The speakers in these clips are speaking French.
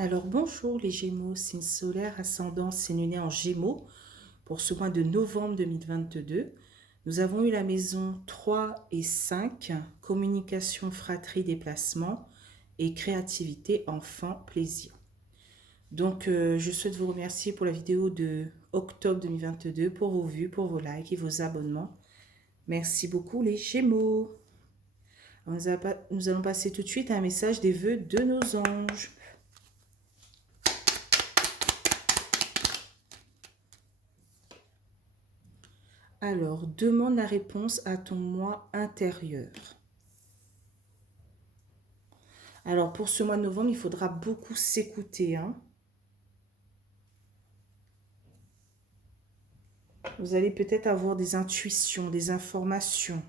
Alors bonjour les Gémeaux, signe solaire, ascendant, signe lunaire en Gémeaux pour ce mois de novembre 2022. Nous avons eu la maison 3 et 5, communication, fratrie, déplacement et créativité, enfant, plaisir. Donc je souhaite vous remercier pour la vidéo de octobre 2022, pour vos vues, pour vos likes et vos abonnements. Merci beaucoup les Gémeaux. Nous allons passer tout de suite à un message des vœux de nos anges. Alors, demande la réponse à ton moi intérieur. Alors, pour ce mois de novembre, il faudra beaucoup s'écouter, hein. Vous allez peut-être avoir des intuitions, des informations.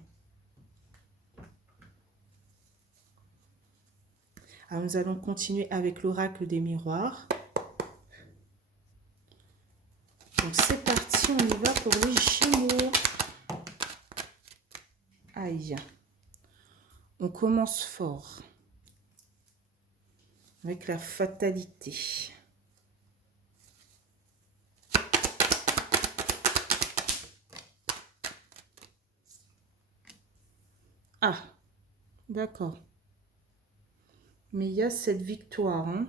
Alors, nous allons continuer avec l'oracle des miroirs. Donc, c'est parti, on y va pour les Gémeaux. Aïe. On commence fort. Avec la fatalité. Ah, d'accord. Mais il y a cette victoire, hein.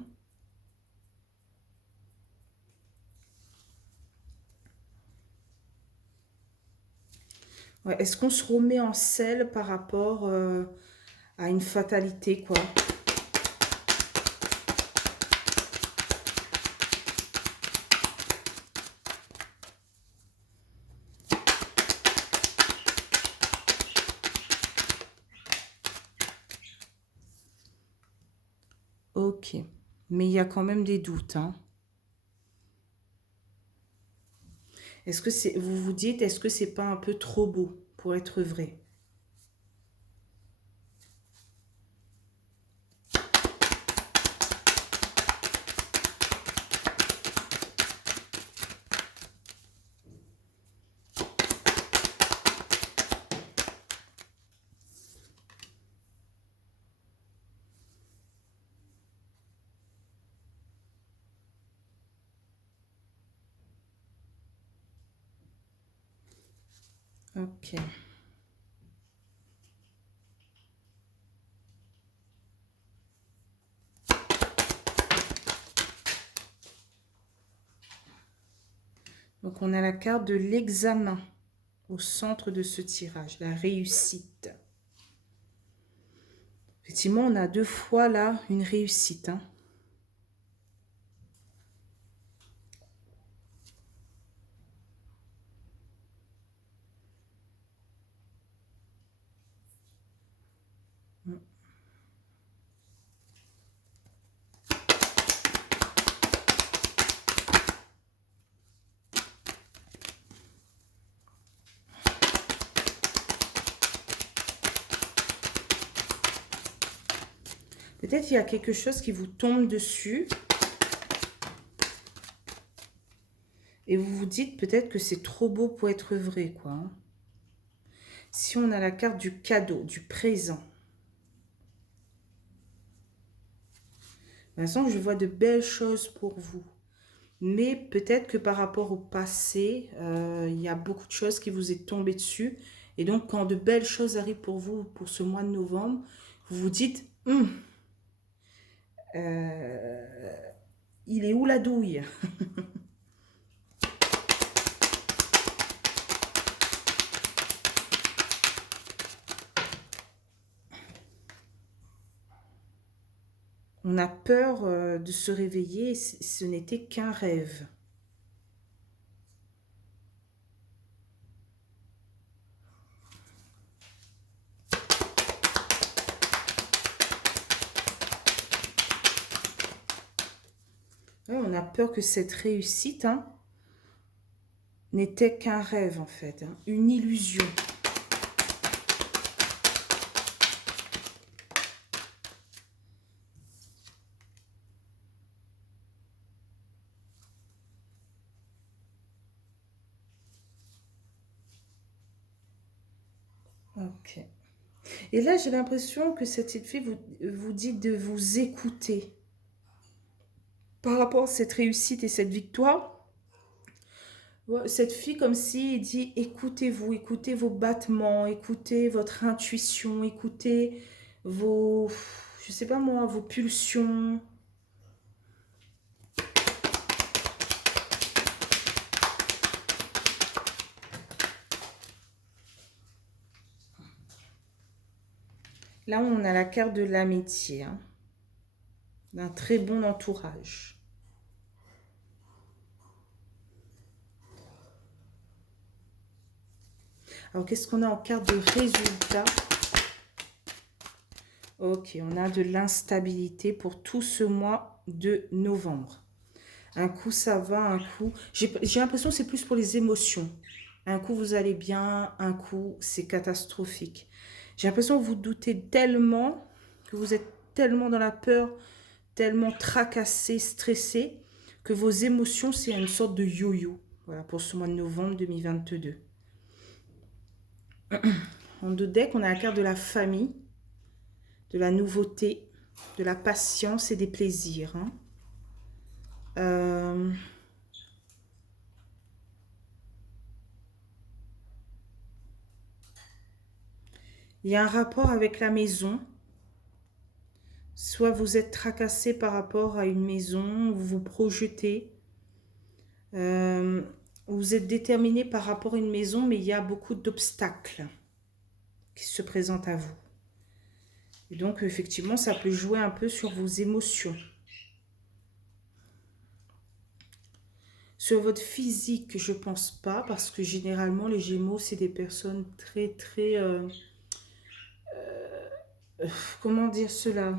Ouais, est-ce qu'on se remet en selle par rapport à une fatalité, quoi? Ok. Mais il y a quand même des doutes, hein. Est-ce que c'est, vous vous dites, est-ce que c'est pas un peu trop beau pour être vrai? Ok. Donc on a la carte de l'examen au centre de ce tirage, la réussite. Effectivement, on a deux fois là une réussite, hein. Peut-être il y a quelque chose qui vous tombe dessus. Et vous vous dites peut-être que c'est trop beau pour être vrai, quoi, hein. Si on a la carte du cadeau, du présent. Pour l'instant, je vois de belles choses pour vous. Mais peut-être que par rapport au passé, il y a beaucoup de choses qui vous est tombé dessus. Et donc, quand de belles choses arrivent pour vous, pour ce mois de novembre, vous vous dites, il est où la douille? On a peur de se réveiller, ce n'était qu'un rêve. Ouais, on a peur que cette réussite, hein, n'était qu'un rêve en fait, hein, une illusion. Ok. Et là, j'ai l'impression que cette fille vous dit de vous écouter. par rapport à cette réussite et cette victoire, ouais, cette fille comme si il dit écoutez-vous, écoutez vos battements, écoutez votre intuition, écoutez vos, je sais pas moi, vos pulsions. Là, on a la carte de l'amitié, hein, d'un très bon entourage. Alors, qu'est-ce qu'on a en carte de résultat? Ok, on a de l'instabilité pour tout ce mois de novembre. Un coup, ça va, un coup... J'ai l'impression que c'est plus pour les émotions. Un coup, vous allez bien, un coup, c'est catastrophique. J'ai l'impression que vous doutez tellement, que vous êtes tellement dans la peur, tellement tracassé, stressé, que vos émotions, c'est une sorte de yo-yo. Voilà, pour ce mois de novembre 2022. En deux decks, on a la carte de la famille, de la nouveauté, de la patience et des plaisirs. Hein. Il y a un rapport avec la maison. Soit vous êtes tracassé par rapport à une maison, vous vous projetez. Vous êtes déterminé par rapport à une maison, mais il y a beaucoup d'obstacles qui se présentent à vous. Et donc, effectivement, ça peut jouer un peu sur vos émotions. Sur votre physique, je pense pas, parce que généralement, les Gémeaux, c'est des personnes très, très... comment dire cela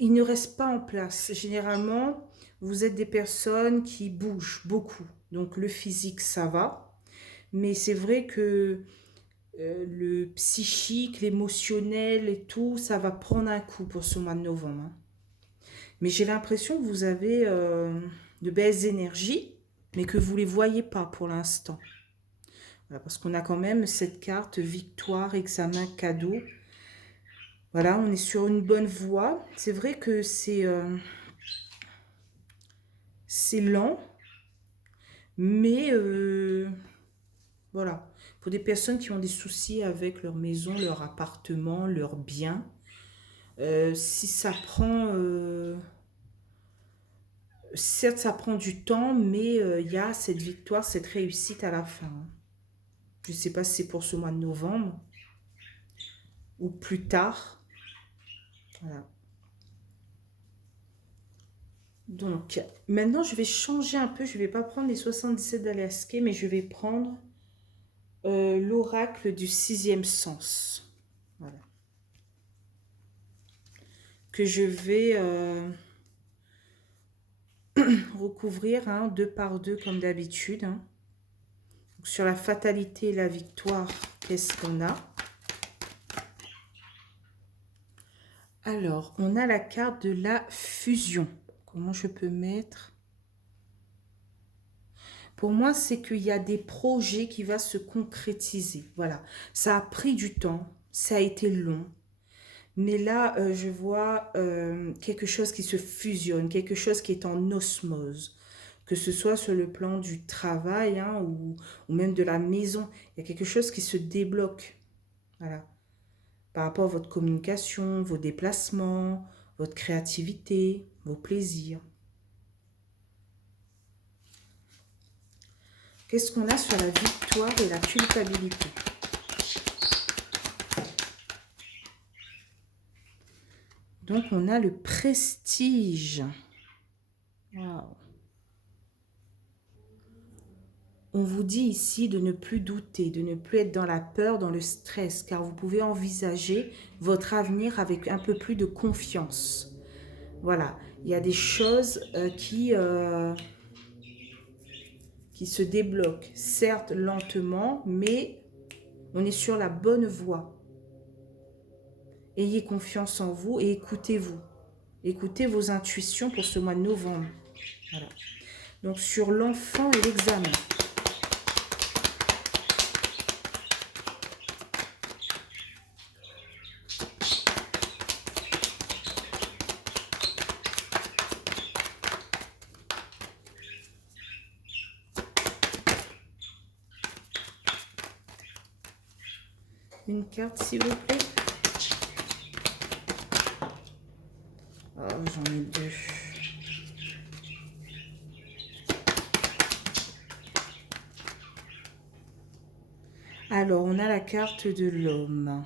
Ils ne restent pas en place. Généralement, vous êtes des personnes qui bougent beaucoup. Donc, le physique, ça va. Mais c'est vrai que le psychique, l'émotionnel et tout, ça va prendre un coup pour ce mois de novembre. Hein. Mais j'ai l'impression que vous avez de belles énergies, mais que vous ne les voyez pas pour l'instant. Voilà, parce qu'on a quand même cette carte victoire, examen, cadeau. Voilà, on est sur une bonne voie. C'est vrai que c'est lent, mais voilà. Pour des personnes qui ont des soucis avec leur maison, leur appartement, leurs biens, si ça prend... certes, ça prend du temps, mais il y a cette victoire, cette réussite à la fin. Hein. Je ne sais pas si c'est pour ce mois de novembre ou plus tard. Voilà. Donc, maintenant, je vais changer un peu. Je ne vais pas prendre les 77 d'Alaska, mais je vais prendre l'oracle du sixième sens. Voilà. Que je vais recouvrir hein, 2 par 2 comme d'habitude. Hein. Sur la fatalité et la victoire, qu'est-ce qu'on a? Alors, on a la carte de la fusion. Comment je peux mettre? Pour moi, c'est qu'il y a des projets qui vont se concrétiser. Voilà, ça a pris du temps, ça a été long. Mais là, je vois quelque chose qui se fusionne, quelque chose qui est en osmose. Que ce soit sur le plan du travail hein, ou même de la maison. Il y a quelque chose qui se débloque. Voilà. Par rapport à votre communication, vos déplacements, votre créativité, vos plaisirs. Qu'est-ce qu'on a sur la victoire et la culpabilité? Donc, on a le prestige. Wow. On vous dit ici de ne plus douter, de ne plus être dans la peur, dans le stress, car vous pouvez envisager votre avenir avec un peu plus de confiance. Voilà, il y a des choses qui se débloquent, certes lentement, mais on est sur la bonne voie. Ayez confiance en vous et écoutez-vous. Écoutez vos intuitions pour ce mois de novembre. Voilà. Donc sur l'enfant et l'examen. Une carte, s'il vous plaît. Oh, j'en ai deux. Alors, on a la carte de l'homme.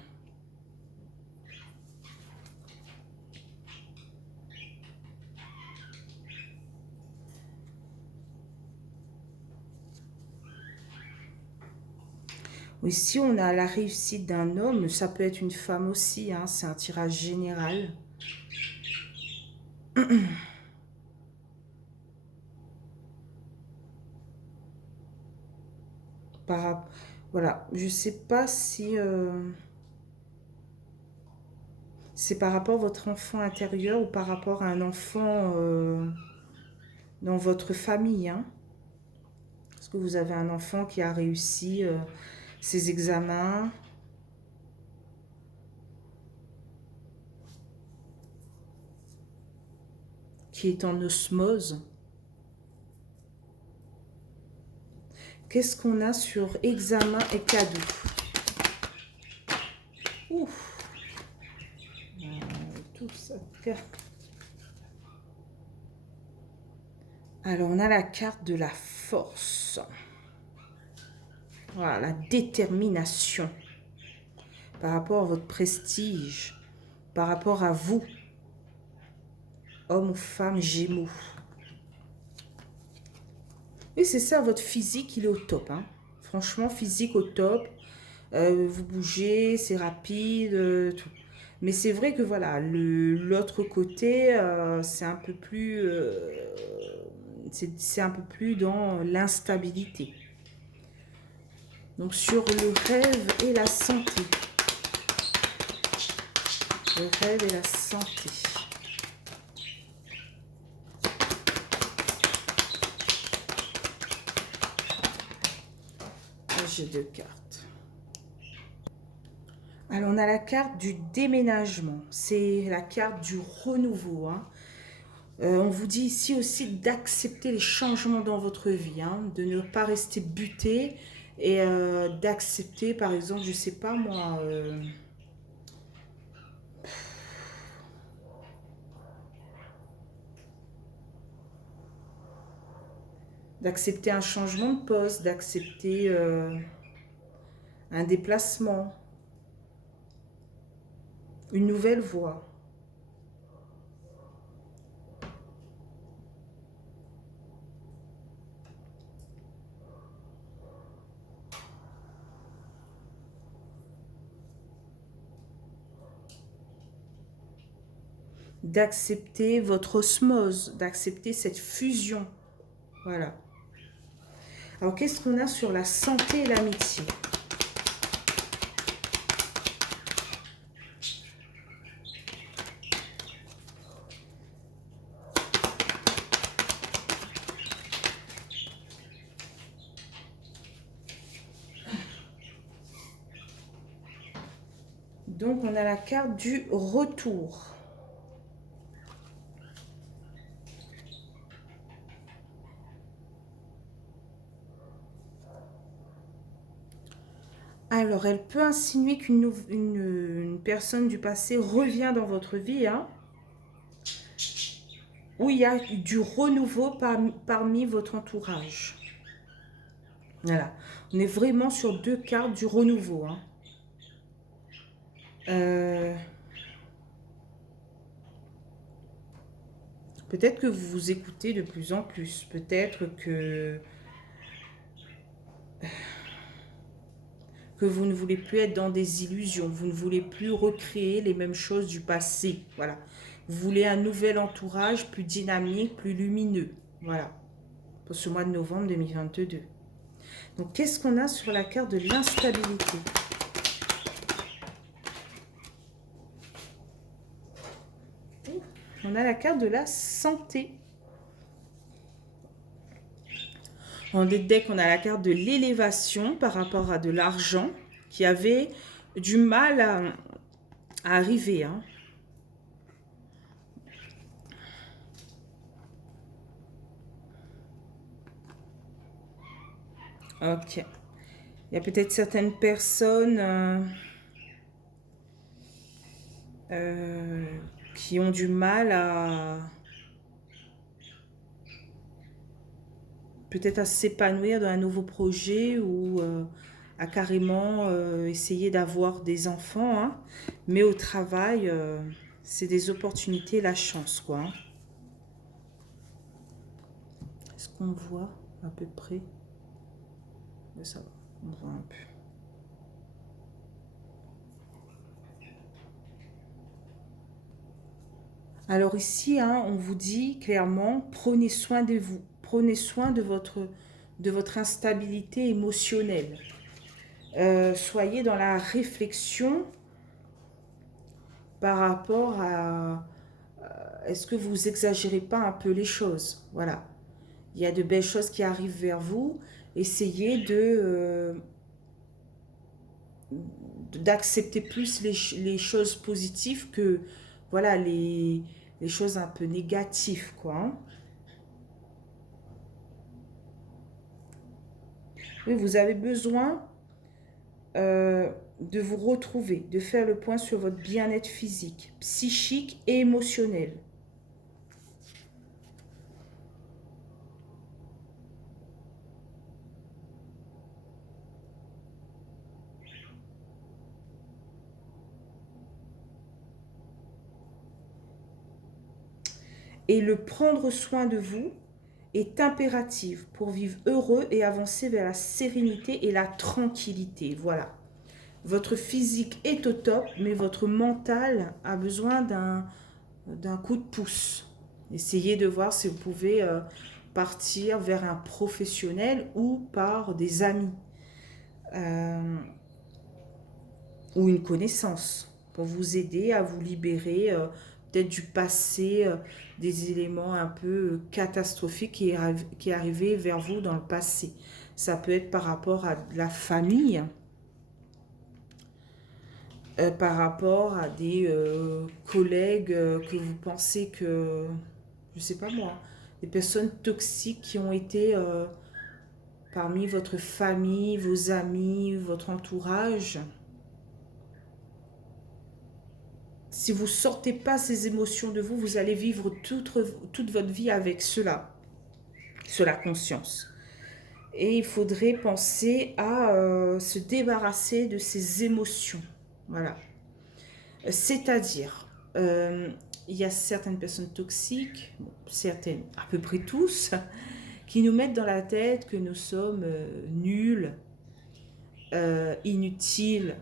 Ici, on a la réussite d'un homme. Ça peut être une femme aussi, hein, c'est un tirage général. Voilà, je sais pas si c'est par rapport à votre enfant intérieur ou par rapport à un enfant dans votre famille. Hein. Est-ce que vous avez un enfant qui a réussi ses examens? Qui est en osmose? Qu'est-ce qu'on a sur examen et cadeau? Ouf. Tout ça. Alors, on a la carte de la force. Voilà, la détermination. Par rapport à votre prestige. Par rapport à vous. Homme ou femme, Gémeaux. Oui, c'est ça, votre physique, il est au top. Hein. Franchement, physique au top. Vous bougez, c'est rapide, tout. Mais c'est vrai que voilà, l'autre côté, c'est un peu plus, c'est un peu plus dans l'instabilité. Donc sur le rêve et la santé. Le rêve et la santé. J'ai deux cartes. Alors, on a la carte du déménagement. C'est la carte du renouveau. Hein. On vous dit ici aussi d'accepter les changements dans votre vie. Hein, de ne pas rester buté et d'accepter, par exemple, je sais pas moi... d'accepter un changement de poste, d'accepter un déplacement, une nouvelle voie. D'accepter votre osmose, d'accepter cette fusion. Voilà. Alors, qu'est-ce qu'on a sur la santé et l'amitié? Donc, on a la carte du retour. Alors, elle peut insinuer qu'une personne du passé revient dans votre vie, hein, où il y a du renouveau parmi votre entourage. Voilà. On est vraiment sur deux cartes du renouveau. Hein. Peut-être que vous vous écoutez de plus en plus. Peut-être que vous ne voulez plus être dans des illusions. Vous ne voulez plus recréer les mêmes choses du passé. Voilà. Vous voulez un nouvel entourage plus dynamique, plus lumineux. Voilà. Pour ce mois de novembre 2022. Donc, qu'est-ce qu'on a sur la carte de l'instabilité? On a la carte de la santé. En deck, on a la carte de l'élévation par rapport à de l'argent qui avait du mal à arriver. Hein. Ok. Il y a peut-être certaines personnes euh, qui ont du mal à peut-être à s'épanouir dans un nouveau projet ou à carrément essayer d'avoir des enfants, hein. Mais au travail, c'est des opportunités, la chance, quoi, hein. Est-ce qu'on voit à peu près? Ouais, ça va, on voit un peu. Alors ici, hein, on vous dit clairement, prenez soin de vous, prenez soin de votre instabilité émotionnelle. Soyez dans la réflexion par rapport à est-ce que vous exagérez pas un peu les choses? Voilà. Il y a de belles choses qui arrivent vers vous. Essayez d'accepter plus les choses positives que voilà les choses un peu négatives, quoi, hein. Oui, vous avez besoin de vous retrouver, de faire le point sur votre bien-être physique, psychique et émotionnel. Et le prendre soin de vous est impératif pour vivre heureux et avancer vers la sérénité et la tranquillité. Voilà. Votre physique est au top, mais votre mental a besoin d'un coup de pouce. Essayez de voir si vous pouvez partir vers un professionnel ou par des amis ou une connaissance pour vous aider à vous libérer peut-être du passé, des éléments un peu catastrophiques qui est arrivé vers vous dans le passé. Ça peut être par rapport à la famille, par rapport à des collègues que vous pensez que, je sais pas moi, des personnes toxiques qui ont été parmi votre famille, vos amis, votre entourage. Si vous ne sortez pas ces émotions de vous, vous allez vivre toute votre vie avec cela conscience. Et il faudrait penser à se débarrasser de ces émotions. Voilà. C'est-à-dire, il y a certaines personnes toxiques, certaines, à peu près tous, qui nous mettent dans la tête que nous sommes nuls, inutiles,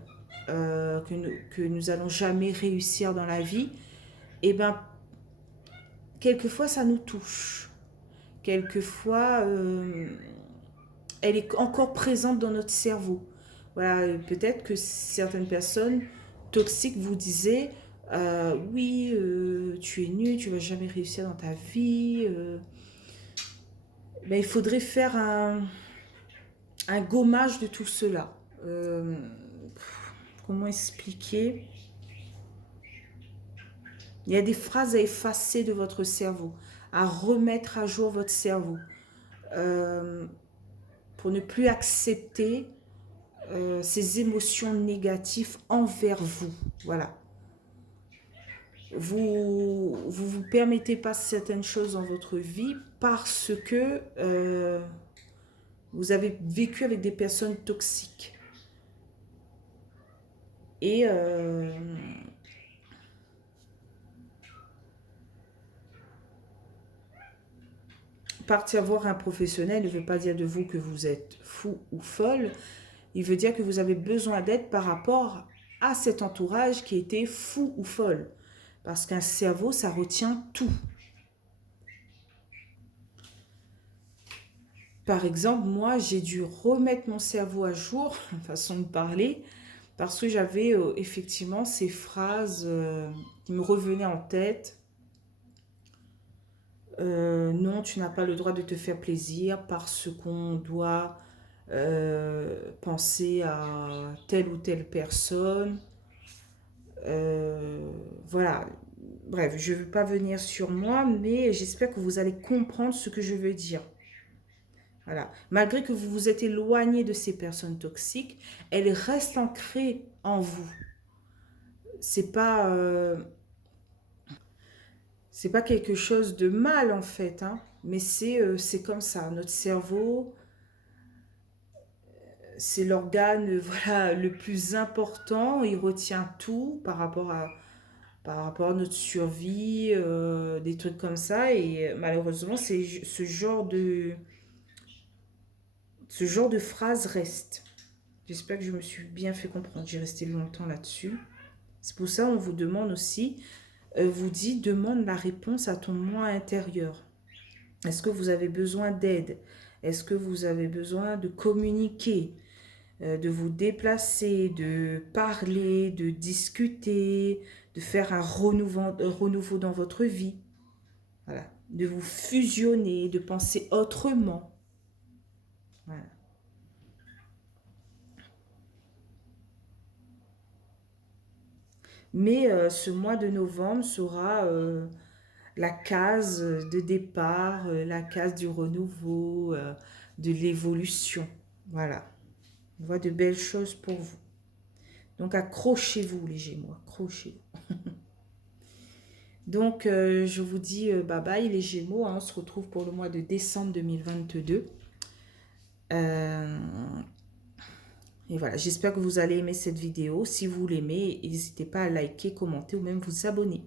que nous allons jamais réussir dans la vie. Et bien, quelquefois, ça nous touche. Quelquefois, elle est encore présente dans notre cerveau. Voilà, peut-être que certaines personnes toxiques vous disaient oui, tu es nul, tu vas jamais réussir dans ta vie. Ben, il faudrait faire un gommage de tout cela. Comment expliquer? Il y a des phrases à effacer de votre cerveau, à remettre à jour votre cerveau, euh, pour ne plus accepter ces émotions négatives envers vous. Voilà. Vous permettez pas certaines choses dans votre vie parce que vous avez vécu avec des personnes toxiques. Et partir voir un professionnel ne veut pas dire de vous que vous êtes fou ou folle. Il veut dire que vous avez besoin d'aide par rapport à cet entourage qui était fou ou folle. Parce qu'un cerveau, ça retient tout. Par exemple, moi, j'ai dû remettre mon cerveau à jour, façon de parler, parce que j'avais effectivement ces phrases qui me revenaient en tête. Non, tu n'as pas le droit de te faire plaisir parce qu'on doit penser à telle ou telle personne. Voilà. Bref, je ne veux pas venir sur moi, mais j'espère que vous allez comprendre ce que je veux dire. Voilà. Malgré que vous vous êtes éloigné de ces personnes toxiques, elles restent ancrées en vous. c'est pas quelque chose de mal en fait, hein, mais c'est comme ça. Notre cerveau, c'est l'organe voilà, le plus important. Il retient tout par rapport à notre survie, des trucs comme ça. Et malheureusement, ce genre de phrase reste. J'espère que je me suis bien fait comprendre. J'ai resté longtemps là-dessus. C'est pour ça qu'on vous demande aussi, vous dit, demande la réponse à ton moi intérieur. Est-ce que vous avez besoin d'aide? Est-ce que vous avez besoin de communiquer, de vous déplacer, de parler, de discuter, de faire un renouveau dans votre vie? Voilà. De vous fusionner, de penser autrement. Voilà. Mais ce mois de novembre sera la case de départ, la case du renouveau, de l'évolution. Voilà. On voit de belles choses pour vous. Donc accrochez-vous les Gémeaux, accrochez-vous. Donc je vous dis bye bye les Gémeaux, hein, on se retrouve pour le mois de décembre 2022. Euh, et voilà, j'espère que vous allez aimer cette vidéo. Si vous l'aimez, n'hésitez pas à liker, commenter ou même vous abonner.